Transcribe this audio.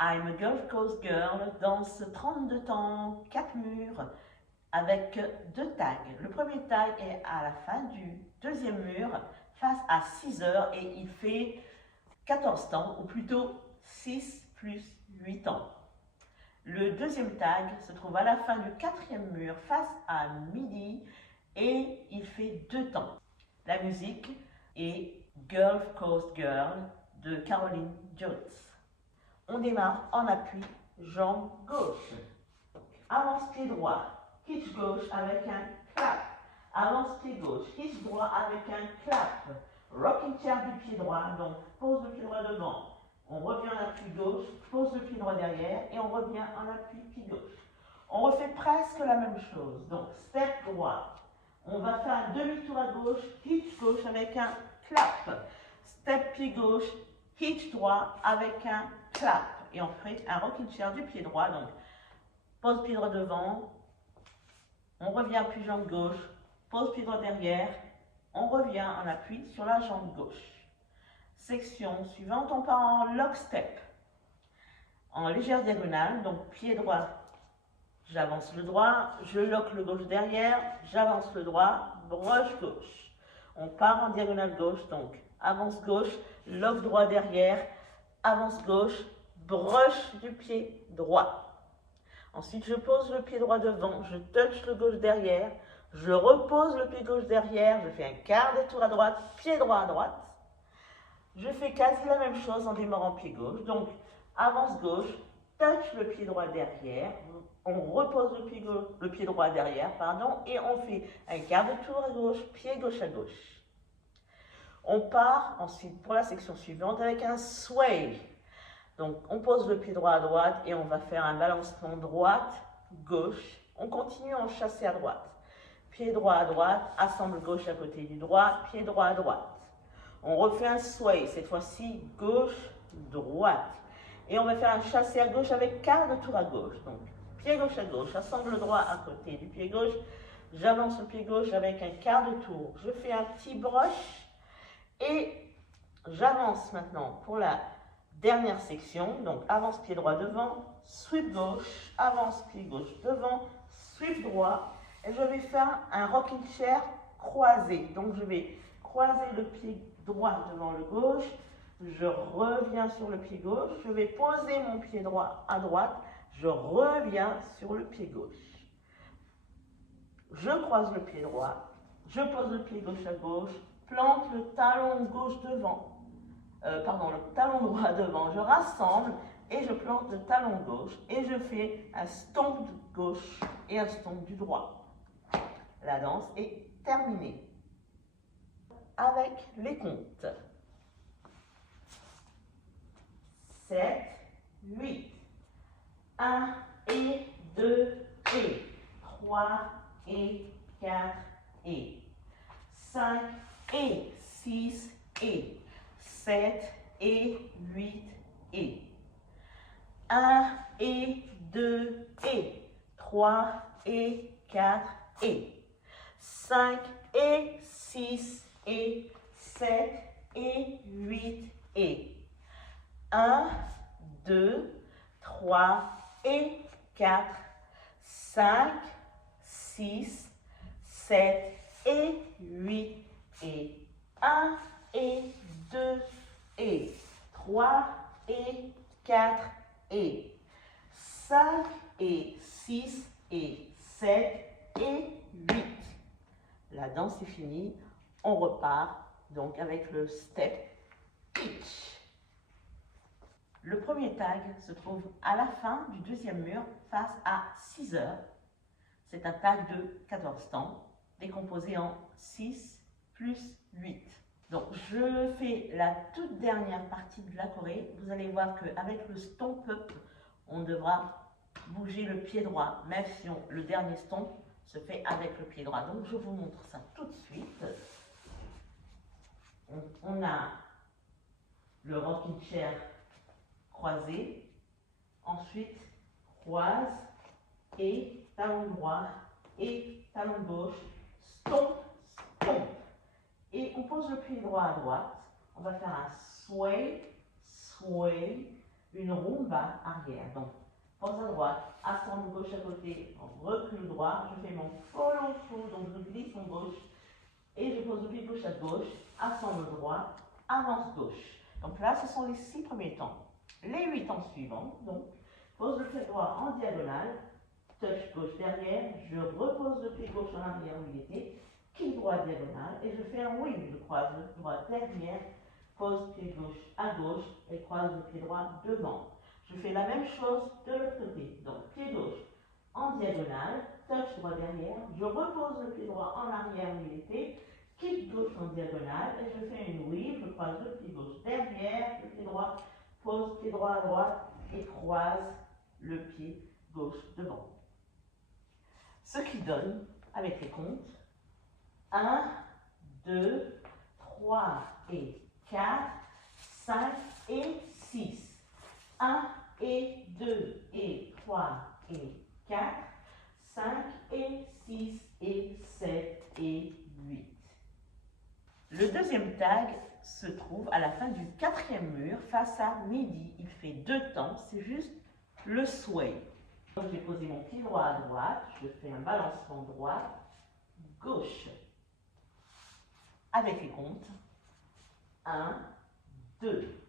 I'm a Gulf Coast Girl danse 32 temps, 4 murs, avec 2 tags. Le premier tag est à la fin du deuxième mur, face à 6 heures, et il fait 14 temps, ou plutôt 6 plus 8 temps. Le deuxième tag se trouve à la fin du quatrième mur, face à midi, et il fait 2 temps. La musique est Gulf Coast Girl de Caroline Jones. On démarre en appui, jambe gauche. Avance pied droit, hitch gauche avec un clap. Avance pied gauche, hitch droit avec un clap. Rocking chair du pied droit, donc pose le pied droit devant. On revient en appui gauche, pose le pied droit derrière et on revient en appui pied gauche. On refait presque la même chose. Donc step droit. On va faire un demi-tour à gauche, hitch gauche avec un clap. Step pied gauche, hitch droit avec un clap. Et on fait un rocking chair du pied droit. Donc pose pied droit devant. On revient appui jambe gauche. Pose pied droit derrière. On revient en appui sur la jambe gauche. Section suivante, on part en lock step. En légère diagonale, donc pied droit. J'avance le droit, je lock le gauche derrière, j'avance le droit, broche gauche. On part en diagonale gauche, donc avance gauche, lock droit derrière, avance gauche, broche du pied droit. Ensuite, je pose le pied droit devant, je touche le gauche derrière, je repose le pied gauche derrière, je fais un quart de tour à droite, pied droit à droite. Je fais quasi la même chose en démarrant pied gauche, donc avance gauche, touche le pied droit derrière, on repose le pied droit derrière, pardon, et on fait un quart de tour à gauche à gauche. On part ensuite pour la section suivante avec un sway. Donc on pose le pied droit à droite et on va faire un balancement droite-gauche. On continue en chassé à droite. Pied droit à droite, assemble gauche à côté du droit, pied droit à droite. On refait un sway, cette fois-ci gauche-droite. Et on va faire un chassé à gauche avec quart de tour à gauche. Donc, pied gauche à gauche, assemble le droit à côté du pied gauche. J'avance le pied gauche avec un quart de tour. Je fais un petit broche et j'avance maintenant pour la dernière section. Donc, avance pied droit devant, sweep gauche, avance pied gauche devant, sweep droit. Et je vais faire un rocking chair croisé. Donc, je vais croiser le pied droit devant le gauche, je reviens sur le pied gauche, je vais poser mon pied droit à droite, je reviens sur le pied gauche. Je croise le pied droit, je pose le pied gauche à gauche, plante le talon gauche devant, le talon droit devant, je rassemble et je plante le talon gauche et je fais un stomp de gauche et un stomp du droit. La danse est terminée. Avec les comptes. 7, 8, 1 et 2 et 3 et 4 et 5 et 6 et 7 et 8 et 1 et 2 et 3 et 4 et 5 et 6 et 7 et 8 et 1, 2, 3 et 4, 5, 6, 7 et 8 et 1 et 2 et 3 et 4 et 5 et 6 et 7 et 8. La danse est finie. On repart donc avec le step pitch. Le premier tag se trouve à la fin du deuxième mur face à 6 heures. C'est un tag de 14 temps décomposé en 6 plus 8. Donc je fais la toute dernière partie de la choré. Vous allez voir qu'avec le stomp up, on devra bouger le pied droit, même si le dernier stomp se fait avec le pied droit. Donc je vous montre ça tout de suite. On a le rocking chair croisé, ensuite croise et talon droit et talon gauche, stomp, stomp. Et on pose le pied droit à droite, on va faire un sway, sway, une rumba arrière. Donc, pose à droite, assemble gauche à côté, recule droit, je fais mon follow through, donc je glisse mon gauche, et je pose le pied gauche à gauche, assemble droit, avance gauche. Donc là, ce sont les 6 premiers temps. Les 8 temps suivants, donc, pose le pied droit en diagonale, touch gauche derrière, je repose le pied gauche en arrière où il était, kick droit diagonale, et je fais un wing, je croise le droit derrière, pose pied gauche à gauche, et croise le pied droit devant. Je fais la même chose de l'autre côté, donc pied gauche en diagonale, touch droit derrière, je repose le pied droit en arrière où il était, kick gauche en diagonale, et je fais une weave, je croise le pied gauche derrière, le pied droit, pose pied droit à droite, et croise le pied gauche devant. Ce qui donne, avec les comptes, 1, 2, 3 et 4, 5 et 6. 1 et 2 et 3 et 4, 5 et 6 et 7 et 8. Le deuxième tag se trouve à la fin du 4e mur, face à midi. Il fait 2 temps, c'est juste le sway. Donc j'ai posé mon pied droit à droite, je fais un balancement droit, gauche. Avec les comptes, 1, 2,